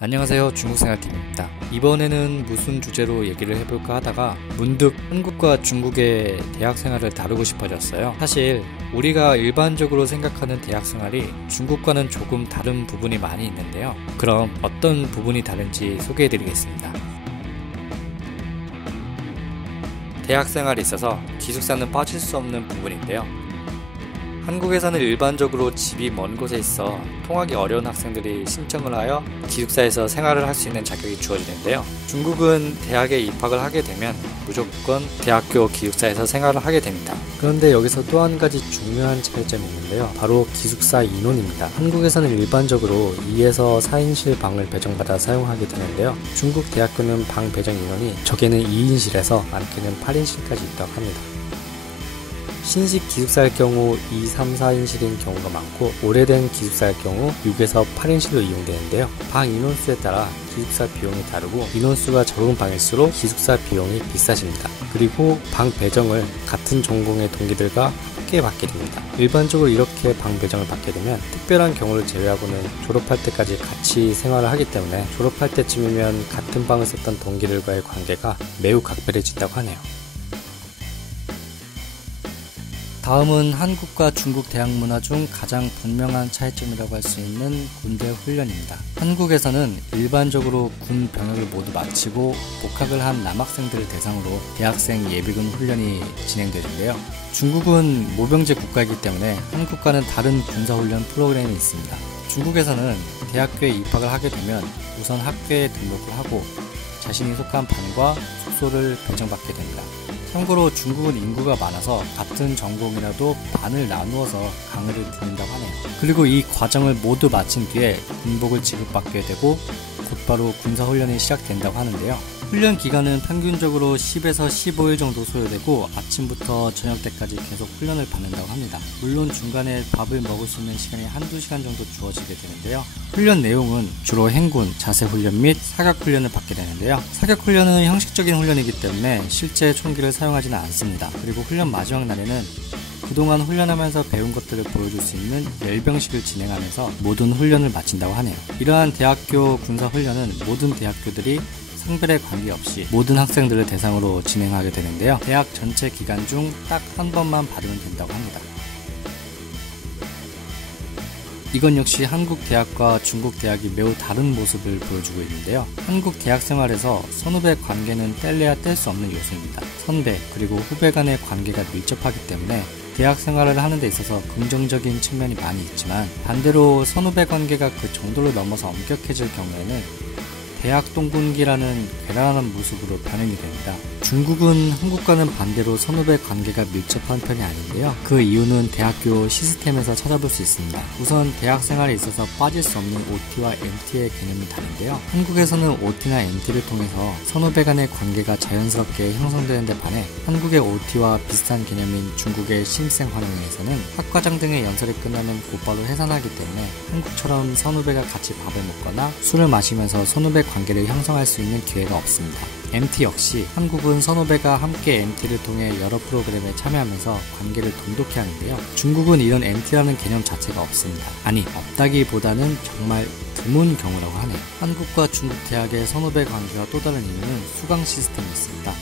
안녕하세요, 중국생활TV입니다. 이번에는 무슨 주제로 얘기를 해볼까 하다가 문득 한국과 중국의 대학생활을 다루고 싶어졌어요. 사실 우리가 일반적으로 생각하는 대학생활이 중국과는 조금 다른 부분이 많이 있는데요. 그럼 어떤 부분이 다른지 소개해드리겠습니다. 대학생활에 있어서 기숙사는 빠질 수 없는 부분인데요. 한국에서는 일반적으로 집이 먼 곳에 있어 통학이 어려운 학생들이 신청을 하여 기숙사에서 생활을 할 수 있는 자격이 주어지는데요. 중국은 대학에 입학을 하게 되면 무조건 대학교 기숙사에서 생활을 하게 됩니다. 그런데 여기서 또 한 가지 중요한 차이점이 있는데요. 바로 기숙사 인원입니다. 한국에서는 일반적으로 2에서 4인실 방을 배정받아 사용하게 되는데요. 중국 대학교는 방 배정 인원이 적게는 2인실에서 많게는 8인실까지 있다고 합니다. 신식 기숙사일 경우 2, 3, 4인실인 경우가 많고 오래된 기숙사일 경우 6에서 8인실로 이용되는데요. 방 인원수에 따라 기숙사 비용이 다르고 인원수가 적은 방일수록 기숙사 비용이 비싸집니다. 그리고 방 배정을 같은 전공의 동기들과 함께 받게 됩니다. 일반적으로 이렇게 방 배정을 받게 되면 특별한 경우를 제외하고는 졸업할 때까지 같이 생활을 하기 때문에 졸업할 때쯤이면 같은 방을 썼던 동기들과의 관계가 매우 각별해진다고 하네요. 다음은 한국과 중국 대학 문화 중 가장 분명한 차이점이라고 할 수 있는 군대 훈련입니다. 한국에서는 일반적으로 군 병역을 모두 마치고 복학을 한 남학생들을 대상으로 대학생 예비군 훈련이 진행되는데요. 중국은 모병제 국가이기 때문에 한국과는 다른 군사훈련 프로그램이 있습니다. 중국에서는 대학교에 입학을 하게 되면 우선 학교에 등록을 하고 자신이 속한 반과 숙소를 배정받게 됩니다. 참고로 중국은 인구가 많아서 같은 전공이라도 반을 나누어서 강의를 듣는다고 하네요. 그리고 이 과정을 모두 마친 뒤에 군복을 지급받게 되고 곧바로 군사훈련이 시작된다고 하는데요. 훈련 기간은 평균적으로 10에서 15일 정도 소요되고 아침부터 저녁 때까지 계속 훈련을 받는다고 합니다. 물론 중간에 밥을 먹을 수 있는 시간이 한두 시간 정도 주어지게 되는데요. 훈련 내용은 주로 행군, 자세훈련 및 사격훈련을 받게 되는데요. 사격훈련은 형식적인 훈련이기 때문에 실제 총기를 사용하지는 않습니다. 그리고 훈련 마지막 날에는 그동안 훈련하면서 배운 것들을 보여줄 수 있는 열병식을 진행하면서 모든 훈련을 마친다고 하네요. 이러한 대학교 군사훈련은 모든 대학교들이 성별에 관계없이 모든 학생들을 대상으로 진행하게 되는데요. 대학 전체 기간 중 딱 한 번만 받으면 된다고 합니다. 이건 역시 한국 대학과 중국 대학이 매우 다른 모습을 보여주고 있는데요. 한국 대학 생활에서 선후배 관계는 뗄래야 뗄 수 없는 요소입니다. 선배 그리고 후배 간의 관계가 밀접하기 때문에 대학 생활을 하는 데 있어서 긍정적인 측면이 많이 있지만 반대로 선후배 관계가 그 정도로 넘어서 엄격해질 경우에는 대학 동군기라는 괴랄한 모습으로 변형이 됩니다. 중국은 한국과는 반대로 선후배 관계가 밀접한 편이 아닌데요. 그 이유는 대학교 시스템에서 찾아볼 수 있습니다. 우선 대학 생활에 있어서 빠질 수 없는 OT와 MT의 개념이 다른데요. 한국에서는 OT나 MT를 통해서 선후배 간의 관계가 자연스럽게 형성되는 데 반해 한국의 OT와 비슷한 개념인 중국의 신입생활동에서는 학과장 등의 연설이 끝나면 곧바로 해산하기 때문에 한국처럼 선후배가 같이 밥을 먹거나 술을 마시면서 선후배 관계를 형성할 수 있는 기회가 없습니다. MT 역시 한국은 선후배가 함께 MT를 통해 여러 프로그램에 참여하면서 관계를 돈독히 하는데요. 중국은 이런 MT라는 개념 자체가 없습니다. 아니, 없다기보다는 정말 드문 경우라고 하네요. 한국과 중국 대학의 선후배 관계가 또 다른 이유는 수강 시스템이 있습니다.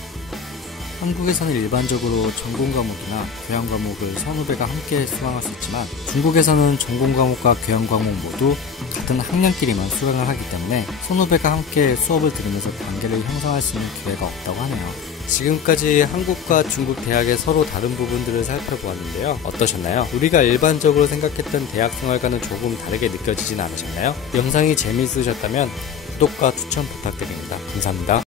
한국에서는 일반적으로 전공 과목이나 교양 과목을 선후배가 함께 수강할 수 있지만 중국에서는 전공 과목과 교양 과목 모두 같은 학년끼리만 수강을 하기 때문에 선후배가 함께 수업을 들으면서 관계를 형성할 수 있는 기회가 없다고 하네요. 지금까지 한국과 중국 대학의 서로 다른 부분들을 살펴보았는데요. 어떠셨나요? 우리가 일반적으로 생각했던 대학 생활과는 조금 다르게 느껴지진 않으셨나요? 영상이 재미있으셨다면 구독과 추천 부탁드립니다. 감사합니다.